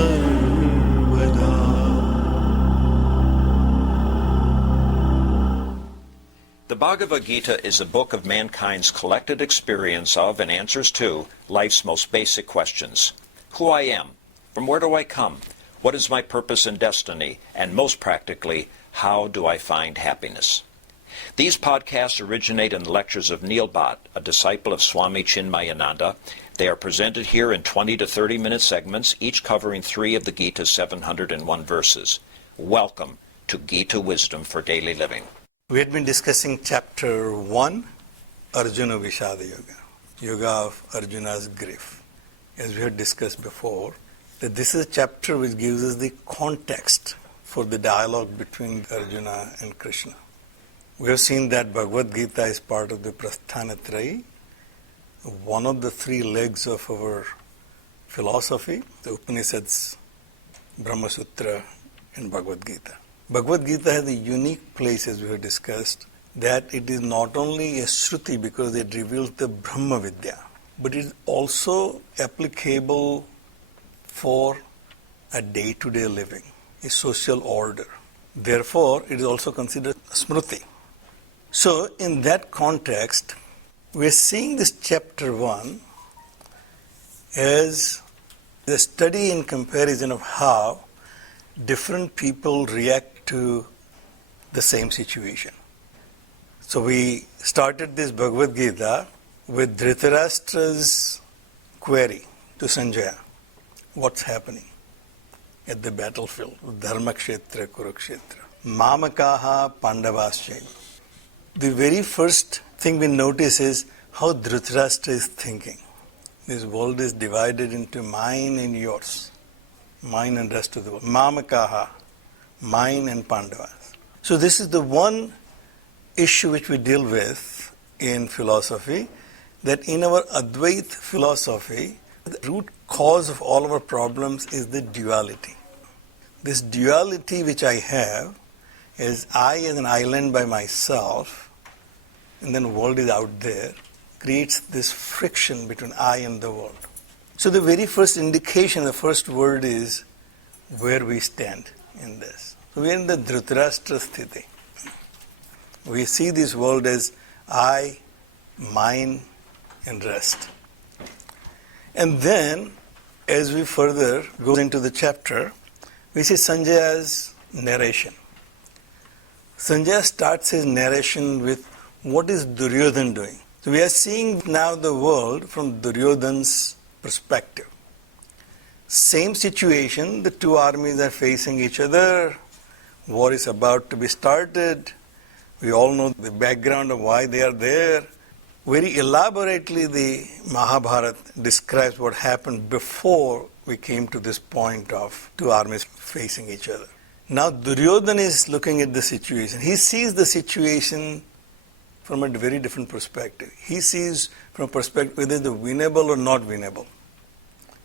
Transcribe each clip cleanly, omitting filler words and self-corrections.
सर्वदा. The Bhagavad Gita is a book of mankind's collected experience of and answers to life's most basic questions. Who I am, from where do I come, what is my purpose and destiny, and most practically, how do I find happiness? These podcasts originate in the lectures of Neil Bhatt, a disciple of Swami Chinmayananda. They are presented here in 20 to 30-minute segments, each covering 3 of the Gita's 701 verses. Welcome to Gita Wisdom for Daily Living. We had been discussing chapter 1, Arjuna Vishada Yoga, Yoga of Arjuna's grief. As we had discussed before, that this is a chapter which gives us the context for the dialogue between Arjuna and Krishna. We have seen that Bhagavad Gita is part of the Prasthanatrayi, one of the 3 legs of our philosophy, the Upanishads, Brahma Sutra, and Bhagavad Gita. Bhagavad Gita has a unique place, as we have discussed, that it is not only a Shruti because it reveals the Brahma Vidya, but it is also applicable for a day-to-day living, a social order. Therefore, it is also considered Smriti. So, in that context, we are seeing this chapter 1 as the study in comparison of how different people react to the same situation. So we started this Bhagavad Gita with Dhritarashtra's query to Sanjaya. What's happening at the battlefield? Dharmakshetra, Kurukshetra. Mamakaha Pandavasya. The very first thing we notice is how Dhritarashtra is thinking. This world is divided into mine and yours. Mine and rest of the world. Mamakaha, mine and Pandavas. So this is the one issue which we deal with in philosophy, that in our Advait philosophy, the root cause of all our problems is the duality. This duality which I have is I as an island by myself, and then world is out there, creates this friction between I and the world. So the very first indication, the first word is where we stand in this. So we are in the Dhritarashtra Sthiti. We see this world as I, mine, and rest. And then, as we further go into the chapter, we see Sanjaya's narration. Sanjaya starts his narration with what is Duryodhana doing. So we are seeing now the world from Duryodhana's perspective. Same situation, the 2 armies are facing each other, war is about to be started, we all know the background of why they are there. Very elaborately the Mahabharata describes what happened before we came to this point of 2 armies facing each other. Now Duryodhana is looking at the situation. He sees the situation from a very different perspective. He sees from a perspective whether it is winnable or not winnable.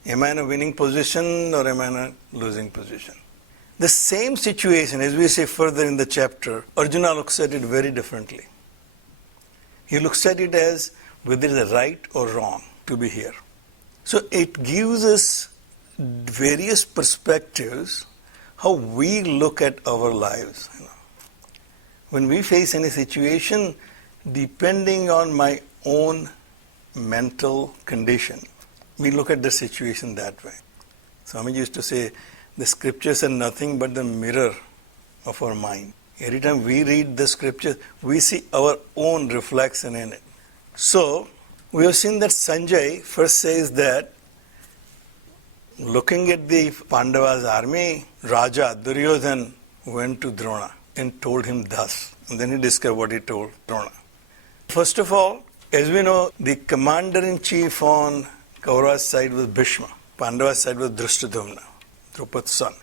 Am I in a winning position or am I in a losing position? The same situation, as we say further in the chapter, Arjuna looks at it very differently. He looks at it as whether it is right or wrong to be here. So it gives us various perspectives how we look at our lives. When we face any situation, depending on my own mental condition, we look at the situation that way. Swami used to say, the scriptures are nothing but the mirror of our mind. Every time we read the scriptures, we see our own reflection in it. So, we have seen that Sanjay first says that, looking at the Pandava's army, Raja Duryodhana went to Drona and told him thus. And then he described what he told Drona. First of all, as we know, the commander-in-chief on Kaurava's side was Bhishma. Pandava's side was Drishtadyumna, Drupada's son.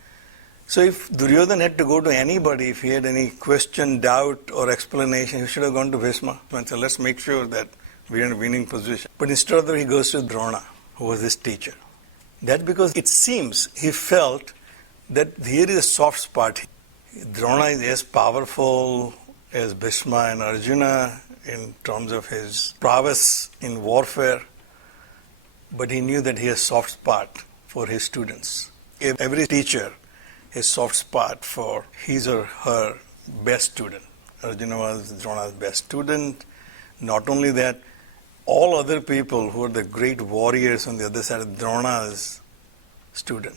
So if Duryodhana had to go to anybody, if he had any question, doubt or explanation, he should have gone to Bhishma and said, let's make sure that we are in a winning position. But instead of that, he goes to Drona, who was his teacher. That because it seems he felt that here is a soft spot. Drona is as powerful as Bhishma and Arjuna in terms of his prowess in warfare, but he knew that he has a soft spot for his students. Every teacher has soft spot for his or her best student. Arjuna was Drona's best student. Not only that, all other people who are the great warriors on the other side of Drona's student.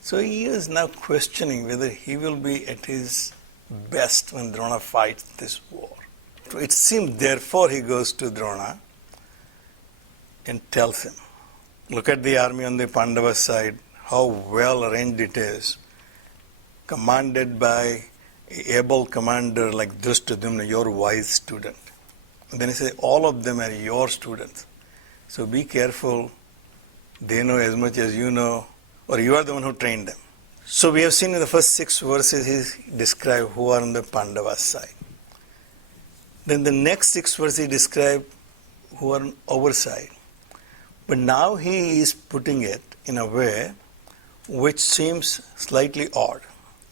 So he is now questioning whether he will be at his best when Drona fights this war. So it seems therefore he goes to Drona and tells him, look at the army on the Pandava side, how well arranged it is, commanded by an able commander like Duryodhana, your wise student. And then he says, all of them are your students. So be careful, they know as much as you know, or you are the one who trained them. So we have seen in the first 6 verses he described who are on the Pandava side. Then the next 6 verses he described who are on our side. But now he is putting it in a way which seems slightly odd.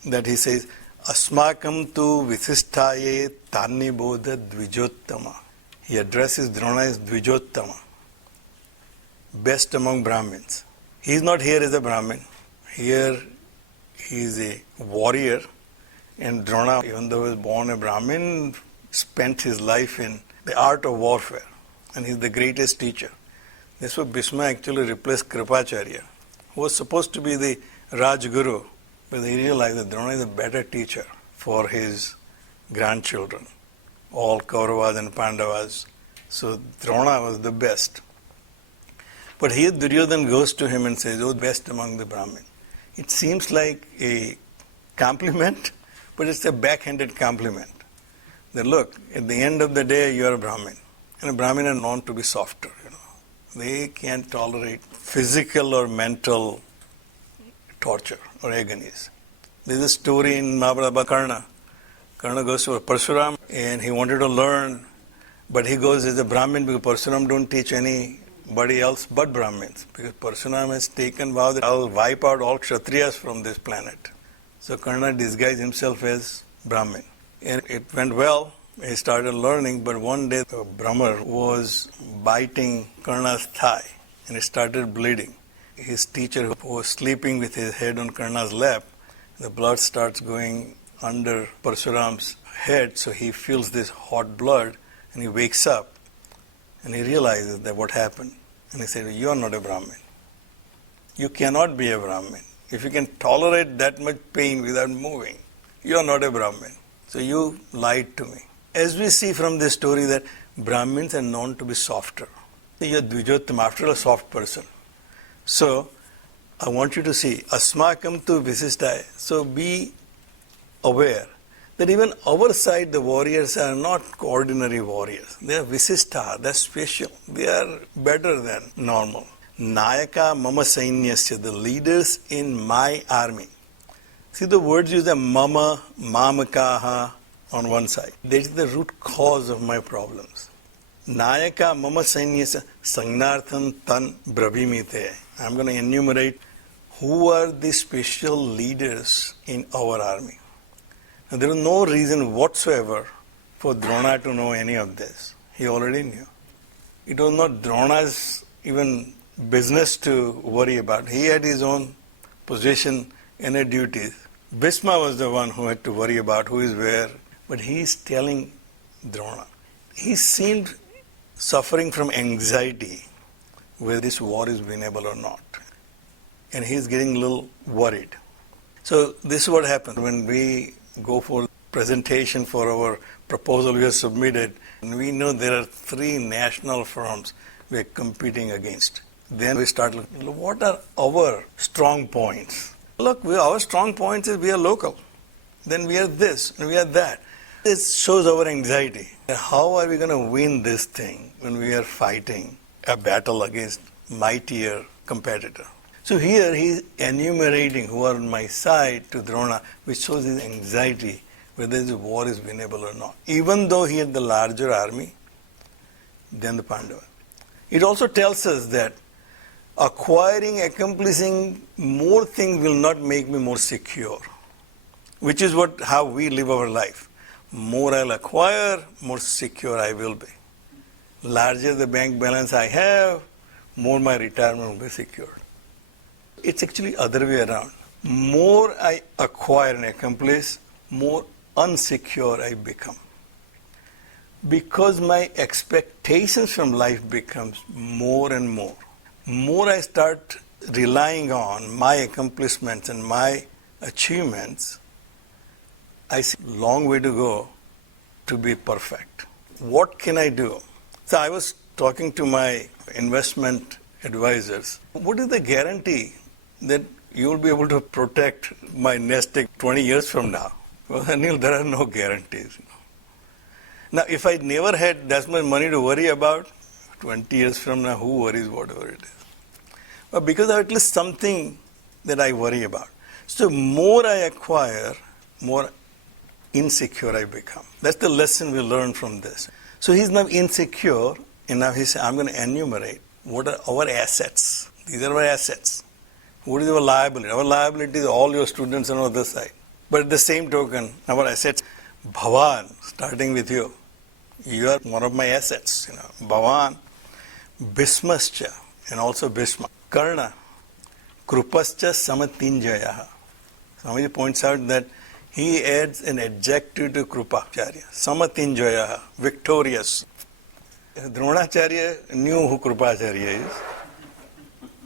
That he says, Asmakam tu visishtaye tanibodha dvijottama. He addresses Drona as Dvijottama, best among Brahmins. He is not here as a Brahmin. Here he is a warrior, and Drona, even though he was born a Brahmin, spent his life in the art of warfare, and he is the greatest teacher. That's why Bhishma actually replaced Kripacharya, who was supposed to be the Rajguru, but he realized that Drona is a better teacher for his grandchildren, all Kauravas and Pandavas. So Drona was the best. But here Duryodhana goes to him and says, oh, best among the Brahmin. It seems like a compliment, but it's a backhanded compliment. That look, at the end of the day, you are a Brahmin. And a Brahmin are known to be softer, They can't tolerate physical or mental torture or agonies. There's a story in Mahabharata about Karna. Karna goes to Parshuram and he wanted to learn, but he goes as a Brahmin because Parshuram don't teach anybody else but Brahmins. Because Parshuram has taken vow that I'll wipe out all Kshatriyas from this planet. So Karna disguised himself as Brahmin. And it went well. He started learning, but one day the Brahmar was biting Karna's thigh and it started bleeding. His teacher, who was sleeping with his head on Karna's lap, the blood starts going under Parshuram's head, so he feels this hot blood and he wakes up and he realizes that what happened. And he said, you are not a Brahmin. You cannot be a Brahmin. If you can tolerate that much pain without moving, you are not a Brahmin. So you lied to me. As we see from this story that Brahmins are known to be softer. You are Dvijottama, after all, a soft person. So I want you to see, Asmakam tu visishtaye. So be aware that even our side, the warriors are not ordinary warriors. They are visishta, they are special. They are better than normal. Nayaka mama sainyasya, the leaders in my army. See the words used are mama, mamakaha on one side. That is the root cause of my problems. Nayaka mama sainyasya sangnarthan tan brabhimite. I'm going to enumerate who are the special leaders in our army. Now, there was no reason whatsoever for Drona to know any of this. He already knew. It was not Drona's even business to worry about. He had his own position and duties. Bhishma was the one who had to worry about who is where. But he is telling Drona. He seemed suffering from anxiety whether this war is winnable or not. And he is getting a little worried. So this is what happens when we go for presentation for our proposal we have submitted. And we know there are 3 national firms we are competing against. Then we start looking, what are our strong points? Look, our strong points is we are local. Then we are this and we are that. This shows our anxiety. How are we going to win this thing when we are fighting a battle against mightier competitor? So here he is enumerating who are on my side to Drona, which shows his anxiety whether the war is winnable or not. Even though he had the larger army than the Pandava. It also tells us that accomplishing more things will not make me more secure, which is how we live our life. More I'll acquire, more secure I will be. Larger the bank balance I have, more my retirement will be secured. It's actually other way around. more I acquire and accomplish, more unsecure I become. Because my expectations from life becomes more and more. More I start relying on my accomplishments and my achievements, I see a long way to go to be perfect. What can I do? So I was talking to my investment advisors. What is the guarantee that you will be able to protect my nest egg 20 years from now? Well, Anil, there are no guarantees. Now, if I never had that much money to worry about, 20 years from now, who worries whatever it is? But because I have at least something that I worry about. So more I acquire, more insecure I become. That's the lesson we learn from this. So he's now insecure, and now he's saying, I'm going to enumerate what are our assets. These are our assets. What is our liability? Our liability is all your students on the other side. But at the same token, our assets, Bhavan, starting with you, you are one of my assets. Bhavan, Bhismascha, and also Bhisma. Karna, Krupascha Samatinjaya. Swamiji points out that he adds an adjective to Krupacharya. Samatinjaya, victorious. Dronacharya knew who Krupacharya is.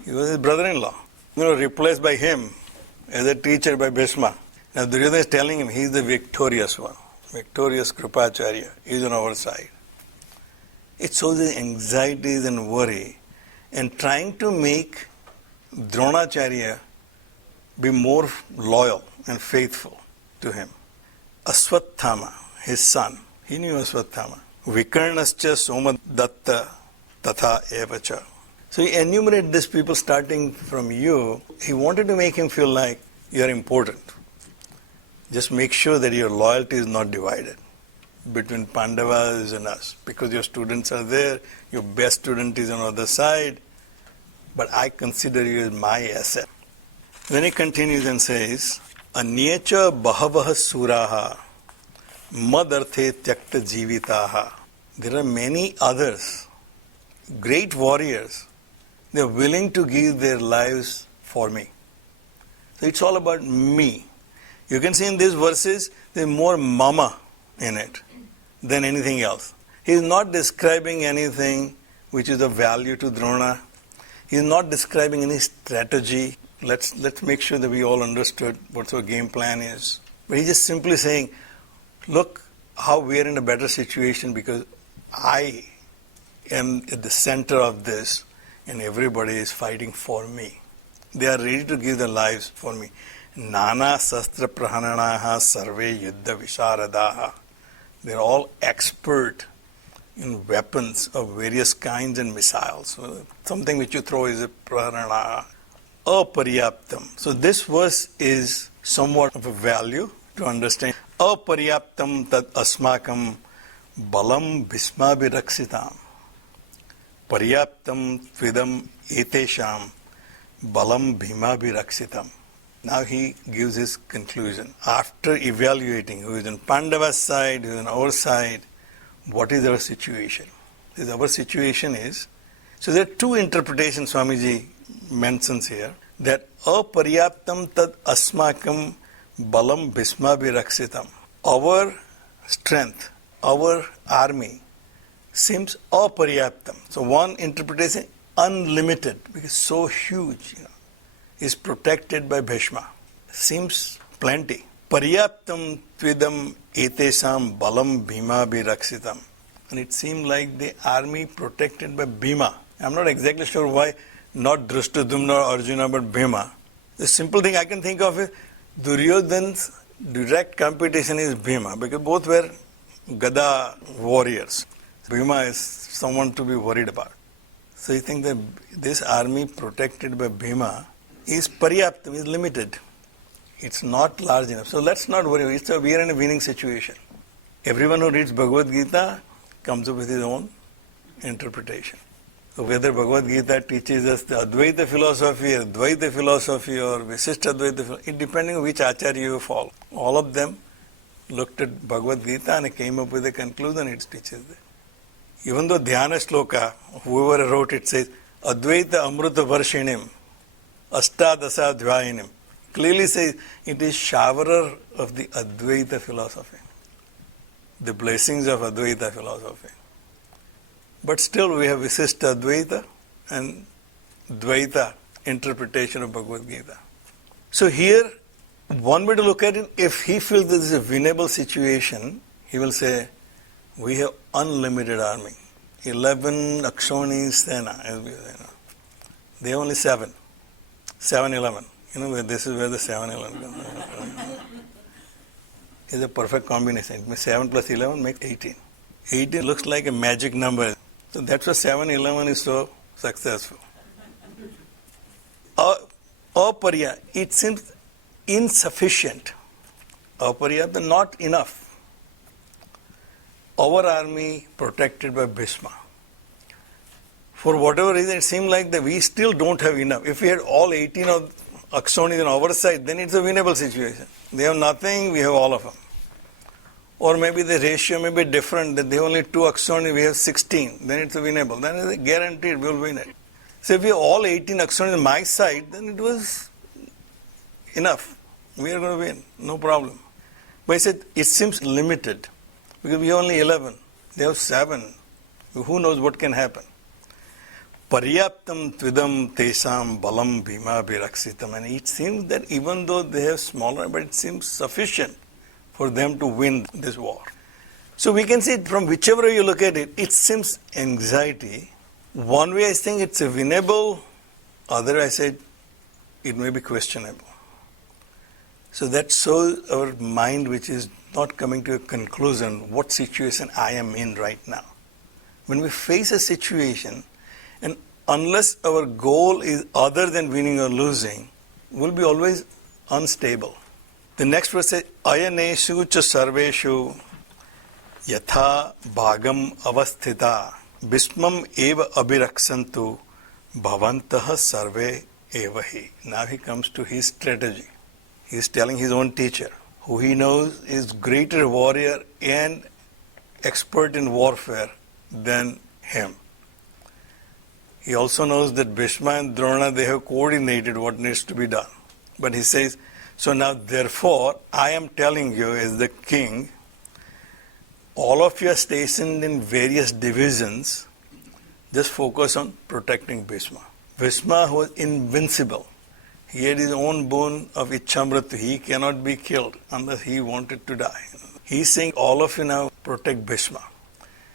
He was his brother-in-law. Replaced by him as a teacher by Bhisma. Now Duryodhana is telling him he is the victorious one. Victorious Krupacharya is on our side. It shows his anxieties and worry and trying to make Dronacharya be more loyal and faithful to him. Aswathama, his son, he knew Aswathama. Vikarnascha Somadatta Tatha Evacha. So he enumerated these people starting from you. He wanted to make him feel like you are important. Just make sure that your loyalty is not divided between Pandavas and us. Because your students are there, your best student is on the other side, but I consider you as my asset. Then he continues and says, Anyecha bahavaha suraha madarthe tyakta jivitaha. There are many others, great warriors. They are willing to give their lives for me. So it's all about me. You can see in these verses, there is more mama in it than anything else. He is not describing anything which is of value to Drona. He is not describing any strategy. Let's make sure that we all understood what our game plan is. But he's just simply saying, look how we are in a better situation because I am at the center of this and everybody is fighting for me. They are ready to give their lives for me. Nana Sastra Prahananaha Sarve Yuddha Visharadaha. They're all expert in weapons of various kinds and missiles. Something which you throw is a Prahananaha. Aparyaptam. So this verse is somewhat of a value to understand. Aparyaptam tad asmakam balam bhismabhiraksitam. Paryaptam tvidam etesham balam bhimabhiraksitam. Now he gives his conclusion. After evaluating who is on Pandava's side, who is on our side, what is our situation? Our situation is, so there are two interpretations Swamiji mentions here, that aparyaptam tad asmakam balam bhismabhiraksitam. Our strength, our army seems aparyaptam. So one interpretation, unlimited, because so huge, is protected by Bhishma. Seems plenty. Paryaptam tvidam etesam balam bhima bhiraksitam. And it seemed like the army protected by Bhima. I'm not exactly sure why not Drushtadumna or Arjuna but Bhima. The simple thing I can think of is Duryodhana's direct competition is Bhima because both were Gada warriors. Bhima is someone to be worried about. So you think that this army protected by Bhima is paryaptam, is limited. It's not large enough. So let's not worry. We are in a winning situation. Everyone who reads Bhagavad Gita comes up with his own interpretation. So whether Bhagavad Gita teaches us the Advaita philosophy or Dvaita philosophy or Visishta Advaita philosophy, it depending on which acharya you follow. All of them looked at Bhagavad Gita and came up with a conclusion it teaches there. Even though Dhyana Shloka, whoever wrote it says, Advaita Amruta Varshinim, Astadasa Dhvainim. clearly says it is showerer of the Advaita philosophy, the blessings of Advaita philosophy. But still we have Visishta Advaita and Dvaita interpretation of Bhagavad Gita. So here, one way to look at it, if he feels this is a winnable situation, he will say, we have unlimited army. 11 Akshoni Sena, as we say. They have only 7. 7, 11. You know, this is where the 7, 11 comes. It's a perfect combination. 7 plus 11 makes 18. 18 looks like a magic number. So that's why 7, 11 is so successful. Aparya, it seems insufficient. Aparya, not enough. Our army protected by Bhishma. For whatever reason, it seemed like that we still don't have enough. If we had all 18 of Akshonis on our side, then it's a winnable situation. They have nothing, we have all of them. Or maybe the ratio may be different, that they have only 2 Akshonis, we have 16. Then it's a winnable. Then it's guaranteed we will win it. So if we have all 18 Akshonis on my side, then it was enough. We are going to win, no problem. But I said, it seems limited. Because we have only 11. They have 7. Who knows what can happen? Paryaptam tvidam tesam balam bhima biraksitam. And it seems that even though they have smaller, but it seems sufficient for them to win this war. So we can see from whichever way you look at it, it seems anxiety. One way I think it's a winnable, other I said it may be questionable. So that shows our mind which is not coming to a conclusion what situation I am in right now. When we face a situation, and unless our goal is other than winning or losing, we'll be always unstable. The next verse says, Ayaneshu cha sarveshu yatha bhagam avasthita bhismam eva abhiraksantu bhavantaha sarve evahi. Now he comes to his strategy. He is telling his own teacher, who he knows is greater warrior and expert in warfare than him. He also knows that Bhishma and Drona, they have coordinated what needs to be done. But he says, so now therefore, I am telling you as the king, all of you are stationed in various divisions, just focus on protecting Bhishma. Bhishma was invincible. He had his own bone of Ichamratu. He cannot be killed unless he wanted to die. He's saying, all of you now protect Bhishma.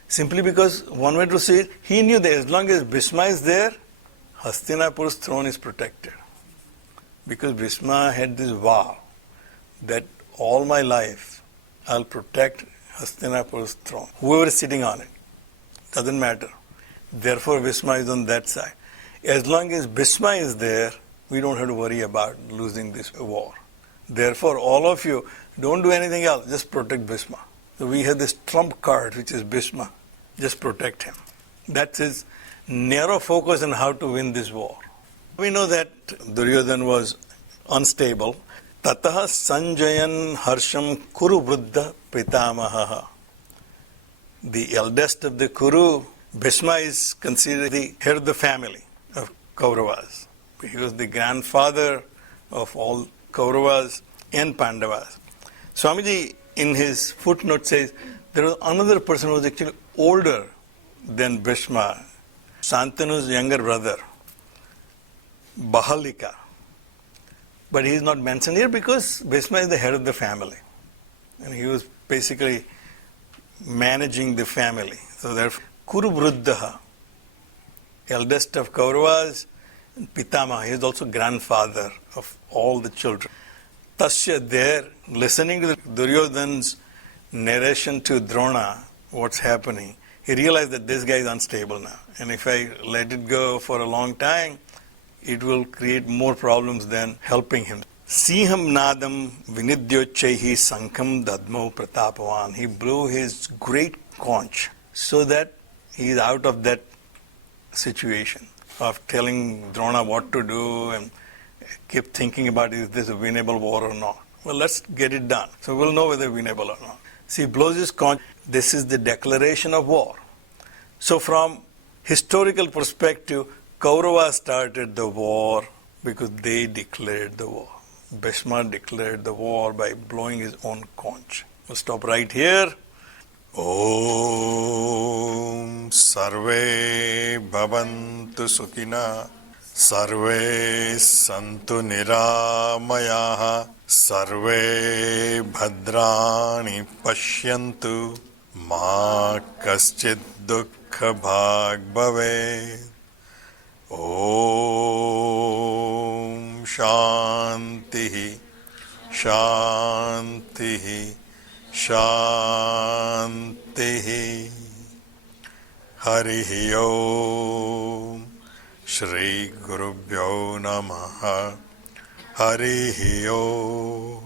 Simply because, one way to say it, he knew that as long as Bhishma is there, Hastinapur's throne is protected. Because Bhishma had this vow that all my life I'll protect Hastinapur's throne. Whoever is sitting on it, doesn't matter. Therefore, Bhishma is on that side. As long as Bhishma is there, we don't have to worry about losing this war. Therefore, all of you, don't do anything else, just protect Bhishma. So we have this trump card, which is Bhishma. Just protect him. That's his narrow focus on how to win this war. We know that Duryodhana was unstable. Tataha sanjayan harsham kuru vruddha pitamaha. The eldest of the Kuru, Bhishma, is considered the head of the family of Kauravas. He was the grandfather of all Kauravas and Pandavas. Swamiji, in his footnote, says there was another person who was actually older than Bhishma, Santanu's younger brother, Bahalika. But he is not mentioned here because Bhishma is the head of the family. And he was basically managing the family. So therefore, Kuru Vruddha, eldest of Kauravas, Pitama, he is also grandfather of all the children. Tasya, there, listening to Duryodhana's narration to Drona, what's happening, he realized that this guy is unstable now. And if I let it go for a long time, it will create more problems than helping him. Siham nadam vinidyochaihi sankham dadmo pratapavan. He blew his great conch so that he is out of that situation of telling Drona what to do and keep thinking about is this a winnable war or not. Well, let's get it done. So we'll know whether winnable or not. See, he blows his conch. This is the declaration of war. So from historical perspective, Kaurava started the war because they declared the war. Bhishma declared the war by blowing his own conch. We'll stop right here. Om Sarve Bhavantu Sukhina Sarve Santu Niramayaha Sarve Bhadrani Pashyantu Ma Kaschid Dukkha Bhag Bhave. Om Shanti Shanti Shanti. Harihi Om. Shri Gurubhyo Namaha. Harihi Om.